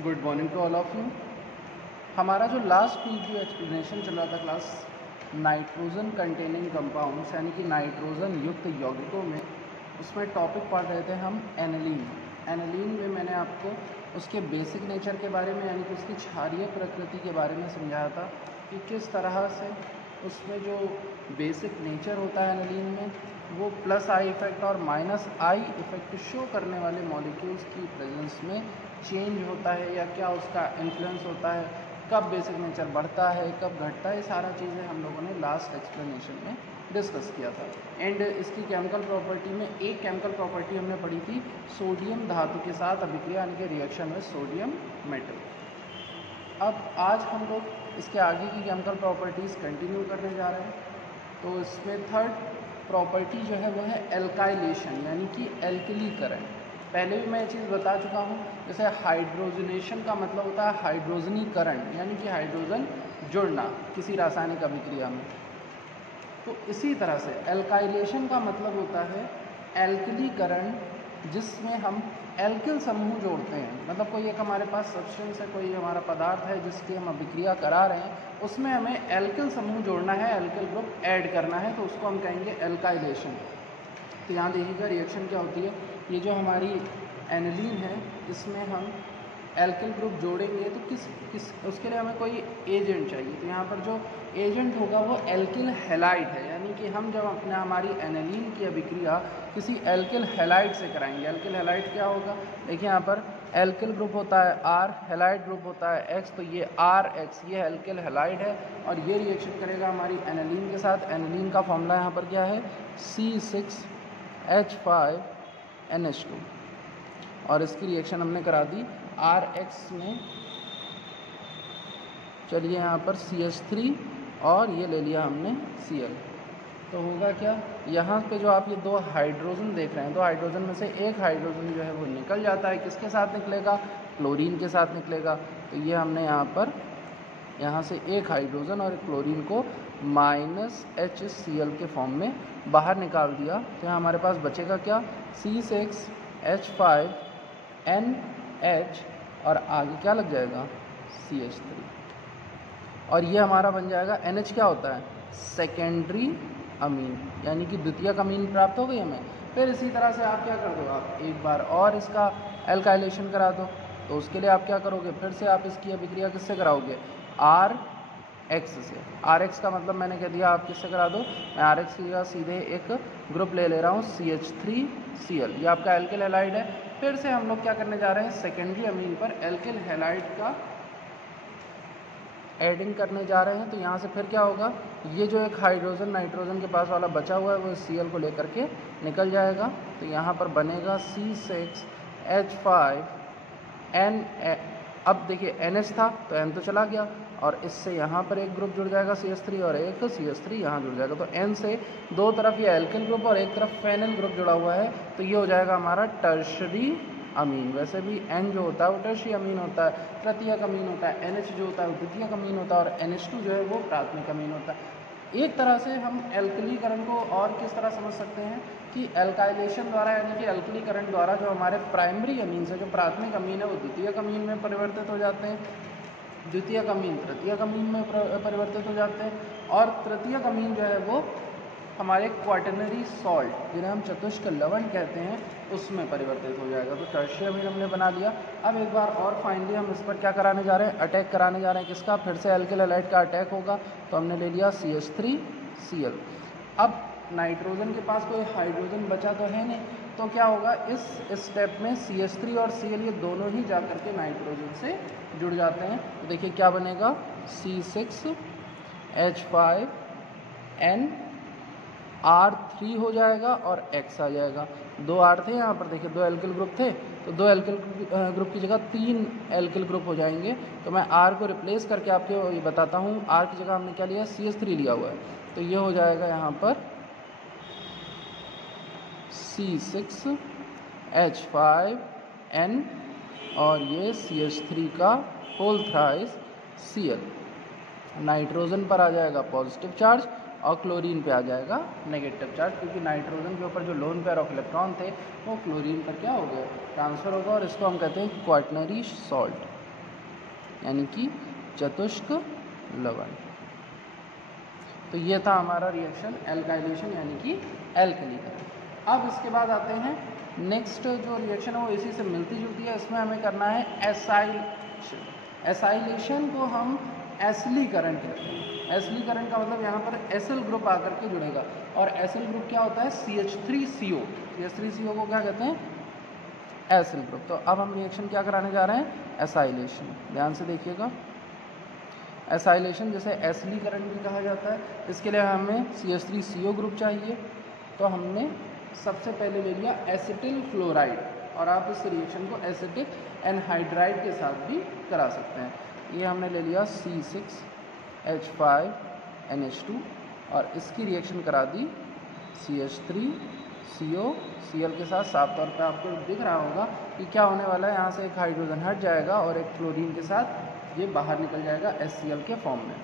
Good morning to all of you. हमारा जो last week जो एक्सप्लेनेशन चल रहा था क्लास नाइट्रोजन कंटेनिंग कंपाउंड्स यानी कि नाइट्रोजन युक्त यौगिकों में, उसमें टॉपिक पढ़ रहे थे हम एनिलीन। एनिलीन में मैंने आपको उसके बेसिक नेचर के बारे में यानी कि उसकी क्षारीय प्रकृति के बारे में समझाया था कि किस तरह से उसमें जो बेसिक नेचर होता है एनिलीन में वो प्लस आई इफ़ेक्ट और माइनस आई इफ़ेक्ट शो करने वाले मॉलिक्यूल्स की प्रेजेंस में चेंज होता है या क्या उसका इन्फ्लुएंस होता है, कब बेसिक नेचर बढ़ता है कब घटता है, ये सारा चीज़ें हम लोगों ने लास्ट एक्सप्लेनेशन में डिस्कस किया था। एंड इसकी केमिकल प्रॉपर्टी में एक केमिकल प्रॉपर्टी हमने पढ़ी थी सोडियम धातु के साथ अभिक्रिया यानी कि रिएक्शन में सोडियम मेटल। अब आज हम लोग इसके आगे की केमिकल प्रॉपर्टीज़ कंटिन्यू करने जा रहे हैं। तो इसमें थर्ड प्रॉपर्टी जो है वो है एल्काइलेशन यानी कि एल्कलीकरण। पहले भी मैं ये चीज़ बता चुका हूँ, जैसे हाइड्रोजनेशन का मतलब होता है हाइड्रोजनीकरण यानी कि हाइड्रोजन जुड़ना किसी रासायनिक अभिक्रिया में। तो इसी तरह से एल्काइलेशन का मतलब होता है एल्कलीकरण, जिसमें हम एल्किल समूह जोड़ते हैं। मतलब कोई एक हमारे पास सब्सटेंस है, कोई हमारा पदार्थ है जिसकी हम अभिक्रिया करा रहे हैं, उसमें हमें एल्किल समूह जोड़ना है, एल्किल ग्रुप ऐड करना है, तो उसको हम कहेंगे एल्काइलेशन। तो यहाँ देखिएगा रिएक्शन क्या होती है, ये जो हमारी एनिलीन है इसमें हम एल्किल ग्रुप जोड़ेंगे तो किस उसके लिए हमें कोई एजेंट चाहिए। तो यहाँ पर जो एजेंट होगा वो एल्किल हैलाइड है, यानी कि हम जब अपने हमारी एनिलीन की अभिक्रिया किसी एल्किल हैलाइड से कराएंगे। एल्किल हैलाइड क्या होगा, देखिए यहाँ पर एल्किल ग्रुप होता है R, हैलाइड ग्रुप होता है X, तो ये RX ये एल्किल हैलाइड है और ये रिएक्शन करेगा हमारी एनिलीन के साथ। एनिलीन का फॉर्मूला यहाँ पर क्या है C6H5NH2 और इसकी रिएक्शन हमने करा दी RX में। चलिए यहाँ पर CH3 और ये ले लिया हमने Cl। तो होगा क्या, यहाँ पे जो आप ये दो हाइड्रोजन देख रहे हैं, दो हाइड्रोजन में से एक हाइड्रोजन जो है वो निकल जाता है। किसके साथ निकलेगा, क्लोरीन के साथ निकलेगा। तो ये हमने यहाँ पर यहाँ से एक हाइड्रोजन और एक क्लोरीन को -HCl के फॉर्म में बाहर निकाल दिया। तो यहाँ हमारे पास बचेगा क्या, C6H5NH और आगे क्या लग जाएगा CH3 और ये हमारा बन जाएगा NH। क्या होता है, सेकेंडरी अमीन यानी कि द्वितीयक अमीन प्राप्त हो गई हमें। फिर इसी तरह से आप क्या कर दो, आप एक बार और इसका एल्काइलेशन करा दो। तो उसके लिए आप क्या करोगे, फिर से आप इसकी अभिक्रिया किससे कराओगे, RX से। RX का मतलब मैंने कह दिया आप किससे करा दो, मैं RX का सीधे एक ग्रुप ले रहा हूँ CH3Cl, ये आपका एल्किल हैलाइड है। फिर से हम लोग क्या करने जा रहे हैं, सेकेंडरी अमीन पर एल्किल हैलाइड का एडिंग करने जा रहे हैं। तो यहाँ से फिर क्या होगा, ये जो एक हाइड्रोजन नाइट्रोजन के पास वाला बचा हुआ है वो Cl को लेकर के निकल जाएगा। तो यहाँ पर बनेगा C6H5N। अब देखिए NH था तो N तो चला गया और इससे यहाँ पर एक ग्रुप जुड़ जाएगा CH3 और एक CH3 यहाँ जुड़ जाएगा। तो N से दो तरफ ये एल्किल ग्रुप और एक तरफ फेनिल ग्रुप जुड़ा हुआ है, तो ये हो जाएगा हमारा टर्शरी अमीन। वैसे भी N जो होता है वो टर्शरी अमीन होता है, तृतीयक अमीन होता है। NH जो होता है वो द्वितीयक अमीन होता है और NH2 जो है वो प्राथमिक अमीन होता है। एक तरह से हम एल्कलीकरण को और किस तरह समझ सकते हैं कि एल्काइलेशन द्वारा यानी कि एल्कलीकरण द्वारा जो हमारे प्राइमरी अमीन है, जो प्राथमिक अमीन है, वो द्वितीयक अमीन में परिवर्तित हो जाते हैं, द्वितीयक अमीन तृतीयक अमीन में परिवर्तित हो जाते हैं और तृतीयक अमीन जो है वो हमारे क्वाटरनरी सॉल्ट, जिन्हें हम चतुष्क लवण कहते हैं, उसमें परिवर्तित हो जाएगा। तो टर्शियरी अमीन हमने बना लिया। अब एक बार और फाइनली हम इस पर क्या कराने जा रहे हैं, अटैक कराने जा रहे हैं। किसका, फिर से एल्किल हैलाइड का अटैक होगा। तो हमने ले लिया CH3Cl। अब नाइट्रोजन के पास कोई हाइड्रोजन बचा तो है नहीं, तो क्या होगा, इस स्टेप में CH3 और Cl ये दोनों ही जा करके नाइट्रोजन से जुड़ जाते हैं। तो देखिए क्या बनेगा, C6H5N R3 हो जाएगा और X आ जाएगा। दो R थे यहाँ पर, देखिए दो एल्किल ग्रुप थे, तो दो एल्किल ग्रुप की जगह 3 एल्किल ग्रुप हो जाएंगे। तो मैं R को रिप्लेस करके आपको ये बताता हूँ, R की जगह हमने क्या लिया, CH3 लिया हुआ है। तो ये हो जाएगा यहाँ पर C6H5N और ये CH3 का होल थ्राइस Cl। नाइट्रोजन पर आ जाएगा पॉजिटिव चार्ज और क्लोरीन पे आ जाएगा नेगेटिव चार्ज, क्योंकि नाइट्रोजन के ऊपर जो लोन पेयर ऑफ इलेक्ट्रॉन थे वो क्लोरीन पर क्या हो गए, ट्रांसफ़र होगा और इसको हम कहते हैं क्वाटरनरी सॉल्ट। यानी कि चतुष्क लवण। तो ये था हमारा रिएक्शन एल्काइलेशन यानी कि एल्कलीकरण। अब इसके बाद आते हैं नेक्स्ट जो रिएक्शन है वो इसी से मिलती जुलती है, इसमें हमें करना है एसाइलेशन। एसाइलेशन को हम एसिलीकरण कहते हैं। एसिलीकरण का मतलब यहाँ पर एसिल ग्रुप आकर के जुड़ेगा, और एसिल ग्रुप क्या होता है? CH3CO। CH3CO को क्या कहते हैं? Acyl group. तो अब हम रिएक्शन क्या कराने जा रहे हैं? एसाइलेशन। ध्यान से देखिएगा, एसाइलेशन जैसे एसिलीकरण भी कहा जाता है, इसके लिए हमें CH3CO ग्रुप चाहिए। तो हमने सबसे पहले ले लिया एसिटिल फ्लोराइड, और आप इस रिएक्शन को एसिटिक एनहाइड्राइड के साथ भी करा सकते हैं। ये हमने ले लिया C6H5NH2 और इसकी रिएक्शन करा दी CH3COCl के साथ। साफ तौर पे आपको दिख रहा होगा कि क्या होने वाला है, यहाँ से एक हाइड्रोजन हट जाएगा और एक क्लोरीन के साथ ये बाहर निकल जाएगा HCl के फॉर्म में।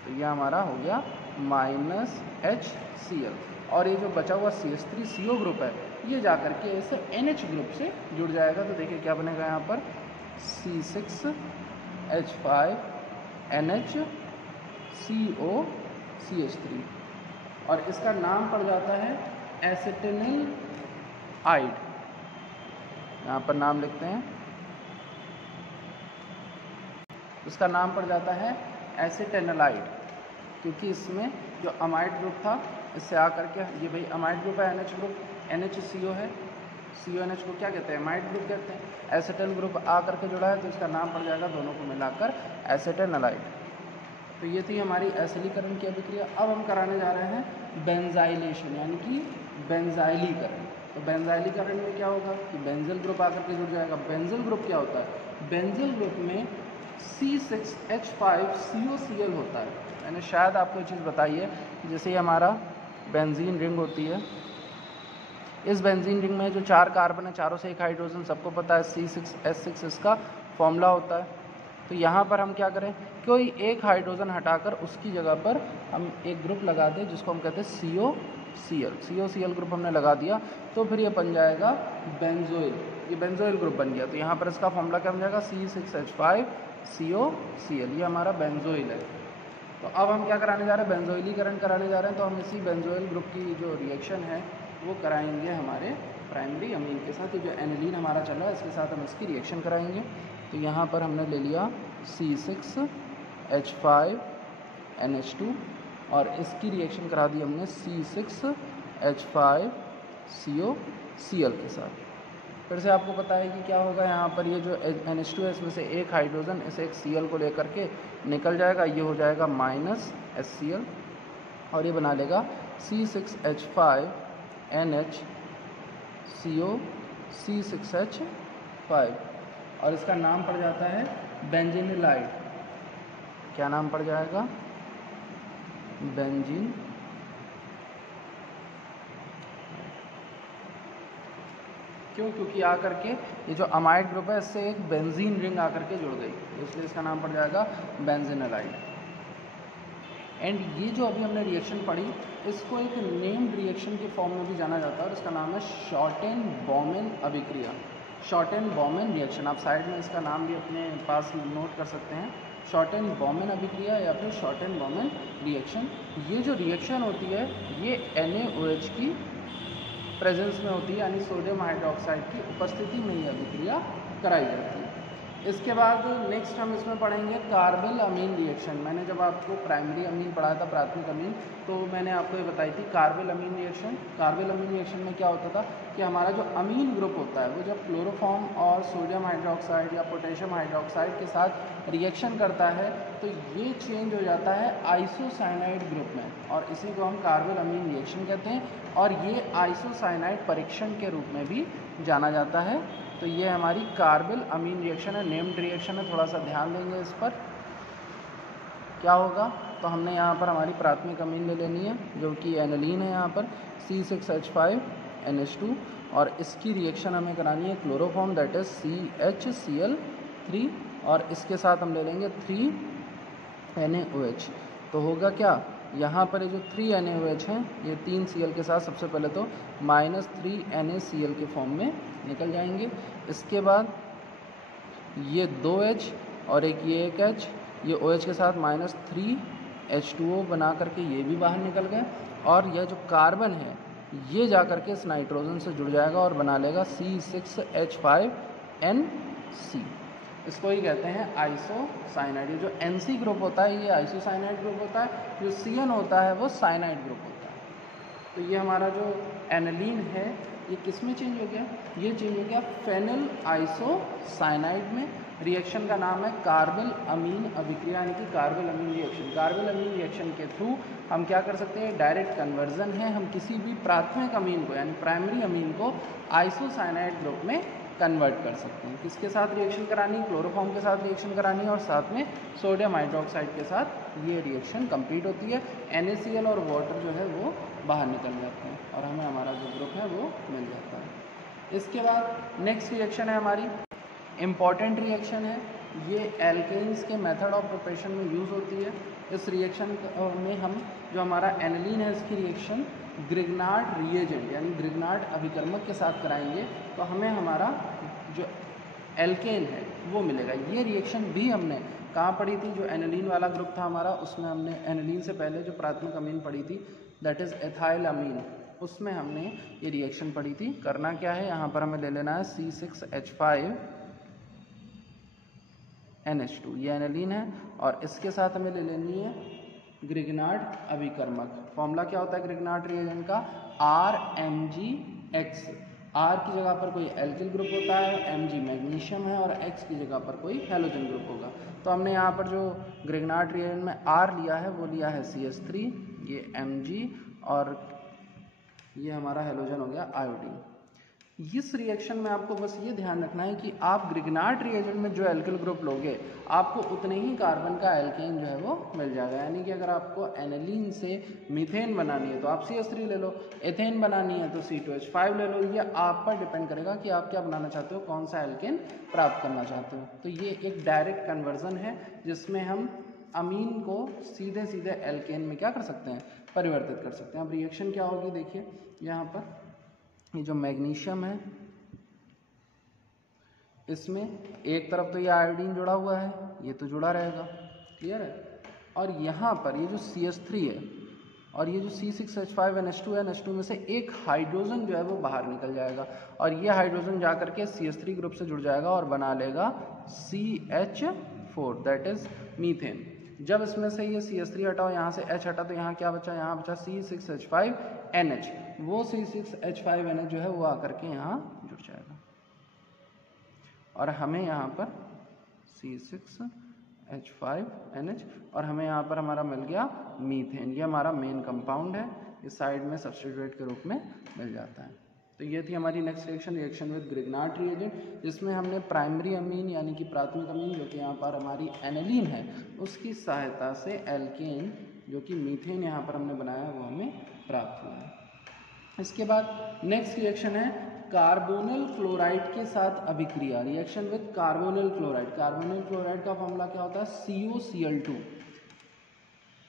तो ये हमारा हो गया -HCl, और ये जो बचा हुआ CH3CO ग्रुप है ये जा कर के इस NH ग्रुप से जुड़ जाएगा। तो देखिए क्या बनेगा यहाँ पर C6H5NHCOCH3, और इसका नाम पड़ जाता है एसिटिनिल आइड। यहाँ पर नाम लिखते हैं, इसका नाम पड़ जाता है एसिटेनलाइड, क्योंकि इसमें जो अमाइड ग्रुप था इससे आकर के, ये भाई अमाइड ग्रुप है, NH ग्रुप, NHCO है, CONH को क्या कहते हैं? अमाइड ग्रुप कहते हैं। एसिटिल ग्रुप आकर के जुड़ा है तो इसका नाम पड़ जाएगा दोनों को मिलाकर एसिटेनलाइड। तो ये थी हमारी एसिलीकरण की अभिक्रिया। अब हम कराने जा रहे हैं बेंजाइलेशन यानी कि बेंजाइलीकरण। तो बेंजाइलीकरण में क्या होगा कि बेंजिल ग्रुप आकर के जुड़ जाएगा। बेंजिल ग्रुप क्या होता है? बेंजिल ग्रुप में C6H5COCl होता है। मैंने शायद आपको ये चीज़ बताई है, जैसे हमारा बेंजीन रिंग होती है, इस बेंजीन रिंग में जो 4 कार्बन है, चारों से एक हाइड्रोजन, सबको पता है C6H6 इसका फॉर्मूला होता है। तो यहाँ पर हम क्या करें, कोई एक हाइड्रोजन हटाकर उसकी जगह पर हम एक ग्रुप लगा दें जिसको हम कहते हैं COCl। COCl ग्रुप हमने लगा दिया तो फिर ये बन जाएगा बेंजोइल। ये बेंजोइल ग्रुप बन गया। तो यहाँ पर इसका फॉर्मूला क्या बन जाएगा? C6H5COCl। ये हमारा बेंजोइल है। तो अब हम क्या कराने जा रहे हैं? बेंजोइलीकरण कराने जा रहे हैं। तो हम इसी बेंजोइल ग्रुप की जो रिएक्शन है वो कराएंगे हमारे प्राइमरी अमीन के साथ। ये जो एनिलीन हमारा चल रहा है इसके साथ हम इसकी रिएक्शन कराएंगे। तो यहाँ पर हमने ले लिया C6H5NH2 और इसकी रिएक्शन करा दी हमने C6H5COCl के साथ। फिर से आपको पता है कि क्या होगा, यहाँ पर ये जो NH2 है इसमें से एक हाइड्रोजन इसे एक Cl को लेकर के निकल जाएगा, ये हो जाएगा -HCl और ये बना लेगा C6H5NHCOC6H5 और इसका नाम पड़ जाता है बेंजीनिलाइड। क्या नाम पड़ जाएगा? बेंजीन। क्यों? क्योंकि आकर के ये जो अमाइड ग्रुप है इससे एक बेंजीन रिंग आकर के जुड़ गई, इसलिए इसका नाम पड़ जाएगा बेंजीनिलाइड। एंड ये जो अभी हमने रिएक्शन पढ़ी इसको एक नेम्ड रिएक्शन के फॉर्म में भी जाना जाता है और इसका नाम है शॉर्टेन-बॉमेन अभिक्रिया। शॉर्टेन-बॉमेन रिएक्शन, आप साइड में इसका नाम भी अपने पास नोट कर सकते हैं, शॉर्टेन-बॉमेन अभिक्रिया या फिर शॉर्टेन-बॉमेन रिएक्शन। ये जो रिएक्शन होती है ये NaOH की प्रेजेंस में होती है, यानी सोडियम हाइड्रोक्साइड की उपस्थिति में ये अभिक्रिया कराई जाती है। इसके बाद नेक्स्ट हम इसमें पढ़ेंगे कार्बिल अमीन रिएक्शन। मैंने जब आपको प्राइमरी अमीन पढ़ाया था, प्राथमिक अमीन, तो मैंने आपको ये बताई थी कार्बिल अमीन रिएक्शन। कार्बिल अमीन रिएक्शन में क्या होता था कि हमारा जो अमीन ग्रुप होता है वो जब क्लोरोफॉर्म और सोडियम हाइड्रोक्साइड या पोटेशियम हाइड्रोक्साइड के साथ रिएक्शन करता है तो ये चेंज हो जाता है आइसोसाइनाइड ग्रुप में, और इसी को हम कार्बिल अमीन रिएक्शन कहते हैं और ये आइसोसाइनाइड परीक्षण के रूप में भी जाना जाता है। तो ये हमारी कार्बिल अमीन रिएक्शन है, नेम्ड रिएक्शन है, थोड़ा सा ध्यान देंगे इस पर। क्या होगा, तो हमने यहाँ पर हमारी प्राथमिक अमीन ले लेनी है जो कि एनिलीन है, यहाँ पर C6H5NH2 और इसकी रिएक्शन हमें करानी है क्लोरोफॉर्म दैट इज CHCl3 और इसके साथ हम ले लेंगे 3NaOH। तो होगा क्या, यहाँ पर ये जो 3NaOH हैं ये 3 Cl के साथ सबसे पहले तो -3NaCl के फॉर्म में निकल जाएंगे। इसके बाद ये 2H और एक ये एक H, ये OH के साथ -3H2O बना करके ये भी बाहर निकल गए, और यह जो कार्बन है ये जा करके इस नाइट्रोजन से जुड़ जाएगा और बना लेगा C6H5NC। इसको ही कहते हैं आइसोसाइनाइड। जो NC ग्रुप होता है ये आइसोसाइनाइड ग्रुप होता है, जो CN होता है वो साइनाइड ग्रुप होता है। तो ये हमारा जो एनालीन है ये किस में चेंज हो गया, ये चेंज हो गया फेनिल आइसोसाइनाइड में। रिएक्शन का नाम है कार्बल अमीन अभिक्रिया, यानी कि कार्बल अमीन रिएक्शन। कार्बल अमीन रिएक्शन के थ्रू हम क्या कर सकते हैं, डायरेक्ट कन्वर्जन है, हम किसी भी प्राथमिक अमीन को यानी प्राइमरी अमीन को आइसोसाइनाइड ग्रुप में कन्वर्ट कर सकते हैं। किसके साथ रिएक्शन करानी, क्लोरोफॉर्म के साथ रिएक्शन करानी है, और साथ में सोडियम हाइड्रोक्साइड के साथ ये रिएक्शन कंप्लीट होती है। NaCl और वाटर जो है वो बाहर निकल जाते हैं और हमें हमारा जो ग्रुप है वो मिल जाता है। इसके बाद नेक्स्ट रिएक्शन है हमारी इम्पॉर्टेंट रिएक्शन है, ये एल्केन्स के मेथड ऑफ प्रिपरेशन में यूज़ होती है। इस रिएक्शन में हम जो हमारा एनालीन है इसकी रिएक्शन ग्रिग्नार्ड रिएजेंट यानी ग्रिग्नार्ड अभिकर्मक के साथ कराएंगे तो हमें हमारा जो एल्केन है वो मिलेगा। ये रिएक्शन भी हमने कहाँ पढ़ी थी, जो एनालीन वाला ग्रुप था हमारा उसमें हमने एनालीन से पहले जो प्राथमिक अमीन पढ़ी थी दैट इज़ एथाइल अमीन, उसमें हमने ये रिएक्शन पढ़ी थी। करना क्या है, यहाँ पर हमें ले लेना है C6H5NH2, ये एनालीन है, और इसके साथ हमें ले लेनी है ग्रिग्नार्ड अभिकर्मक। फॉर्मूला क्या होता है ग्रिग्नार्ड रिएजेंट का, RMgX। R की जगह पर कोई एल्किल ग्रुप होता है, Mg मैग्नीशियम है, और X की जगह पर कोई हैलोजन ग्रुप होगा। तो हमने यहाँ पर जो ग्रिग्नार्ड रिएजेंट में R लिया है वो लिया है CH3, ये Mg, और ये हमारा हैलोजन हो गया आयोडीन। इस रिएक्शन में आपको बस ये ध्यान रखना है कि आप ग्रिग्नार्ड रिएजेंट में जो एल्किल ग्रुप लोगे आपको उतने ही कार्बन का एल्केन जो है वो मिल जाएगा। यानी कि अगर आपको एनालीन से मीथेन बनानी है तो आप CH3 ले लो, एथेन बनानी है तो C2H5 ले लो। ये आप पर डिपेंड करेगा कि आप क्या बनाना चाहते हो, कौन सा एल्केन प्राप्त करना चाहते हो। तो ये एक डायरेक्ट कन्वर्जन है जिसमें हम अमीन को सीधे सीधे एल्केन में क्या कर सकते हैं, परिवर्तित कर सकते हैं। अब रिएक्शन क्या होगी देखिए, यहाँ पर ये जो मैग्नीशियम है इसमें एक तरफ तो ये आयोडीन जुड़ा हुआ है, ये तो जुड़ा रहेगा, क्लियर है। और यहाँ पर ये जो CH3 है और ये जो C6H5NH2 है, NH2 में से एक हाइड्रोजन जो है वो बाहर निकल जाएगा और ये हाइड्रोजन जा करके CH3 ग्रुप से जुड़ जाएगा और बना लेगा CH4 दैट इज मीथेन। जब इसमें से ये CH3 हटाओ, यहाँ से H हटा, तो यहाँ क्या बचा, यहाँ बचा C6H5NH। वो C6H5NH जो है वो आकर के यहाँ जुड़ जाएगा और हमें यहाँ पर C6H5NH और हमें यहाँ पर हमारा मिल गया मीथेन। ये हमारा मेन कंपाउंड है, इस साइड में सब्स्टिट्यूट के रूप में मिल जाता है। तो ये थी हमारी next reaction, reaction with Grignard reagent, जिसमें हमने प्राइमरी अमीन यानी कि प्राथमिक अमीन जो कि यहाँ पर हमारी एनालीन है उसकी सहायता से एल्केन जो कि मीथेन यहाँ पर हमने बनाया वो हमें प्राप्त हुआ है। इसके बाद नेक्स्ट रिएक्शन है कार्बोनिल क्लोराइड के साथ अभिक्रिया, reaction with carbonyl chloride. Carbonyl chloride का फॉर्मूला क्या होता है, COCl2।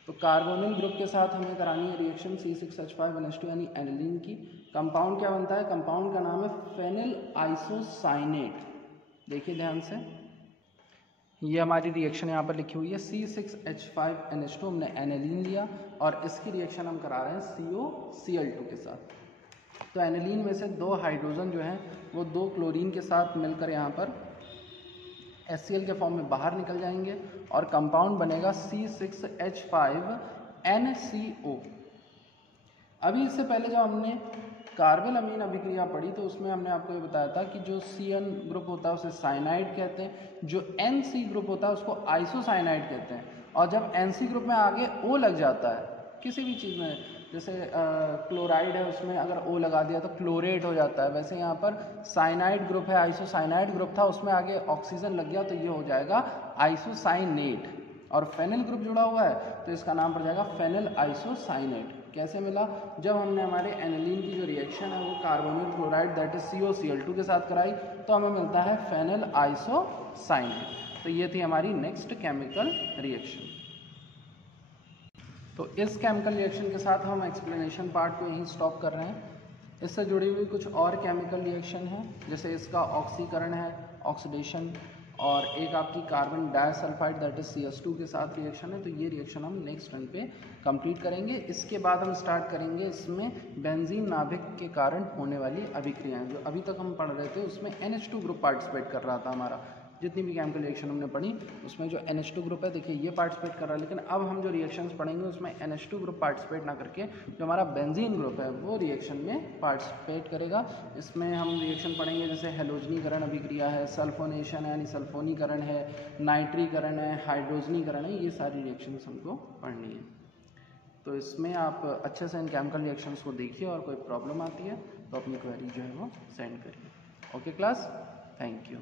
तो कार्बोनिल ग्रुप के साथ हमें करानी है रिएक्शन C6H5NH2 यानी एनालीन की। कंपाउंड क्या बनता है, कंपाउंड का नाम है फेनिल आइसोसाइनेट। देखिए ध्यान से, ये हमारी रिएक्शन यहाँ पर लिखी हुई है C6H5NH2, हमने एनालीन लिया और इसकी रिएक्शन हम करा रहे हैं COCl2 के साथ। तो एनालीन में से दो हाइड्रोजन जो हैं वो दो क्लोरीन के साथ मिलकर यहाँ पर HCl के फॉर्म में बाहर निकल जाएंगे और कंपाउंड बनेगा C6H5NCO। अभी इससे पहले जब हमने कार्बल अमीन अभिक्रिया पढ़ी तो उसमें हमने आपको ये बताया था कि जो CN ग्रुप होता है उसे साइनाइड कहते हैं, जो NC ग्रुप होता है उसको आइसोसाइनाइड कहते हैं, और जब NC ग्रुप में आगे O लग जाता है किसी भी चीज़ में, जैसे क्लोराइड है उसमें अगर O लगा दिया तो क्लोरेट हो जाता है, वैसे यहाँ पर साइनाइड ग्रुप है, आइसोसाइनाइड ग्रुप था, उसमें आगे ऑक्सीजन लग गया तो ये हो जाएगा आइसोसाइनेट। और फेनिल ग्रुप जुड़ा हुआ है तो इसका नाम पड़ जाएगा फेनिल आइसोसाइनेट। कैसे मिला, जब हमने हमारे एनालीन की जो रिएक्शन है वो carbonyl chloride that is COCl2 के साथ कराई तो हमें मिलता है फेनिल आइसोसाइनेट। तो ये थी हमारी नेक्स्ट केमिकल रिएक्शन। तो इस केमिकल रिएक्शन के साथ हम एक्सप्लेनेशन पार्ट को यहीं स्टॉप कर रहे हैं। इससे जुड़ी हुई कुछ और केमिकल रिएक्शन है, जैसे इसका ऑक्सीकरण है, ऑक्सीडेशन, और एक आपकी carbon disulphide that is CH2 के साथ रिएक्शन है। तो ये रिएक्शन हम नेक्स्ट रन पे कंप्लीट करेंगे। इसके बाद हम स्टार्ट करेंगे इसमें बेंजीन नाभिक के कारण होने वाली अभिक्रियाएं। जो अभी तक हम पढ़ रहे थे उसमें NH2 ग्रुप पार्टिसिपेट कर रहा था हमारा। जितनी भी केमिकल रिएक्शन हमने पढ़ी उसमें जो NH2 ग्रुप है देखिए ये पार्टिसिपेट कर रहा है, लेकिन अब हम जो रिएक्शंस पढ़ेंगे उसमें NH2 ग्रुप पार्टिसिपेट ना करके जो हमारा बेंजीन ग्रुप है वो रिएक्शन में पार्टिसिपेट करेगा। इसमें हम रिएक्शन पढ़ेंगे जैसे हेलोजनीकरण अभिक्रिया है, सल्फोनेशन यानी सल्फोनीकरण है, नाइट्रीकरण है, हाइड्रोजनीकरण है, ये सारी रिएक्शंस हमको पढ़नी है। तो इसमें आप अच्छे से इन केमिकल रिएक्शंस को देखिए और कोई प्रॉब्लम आती है तो अपनी क्वेरी जो है वो सेंड करिए। Okay class, thank you.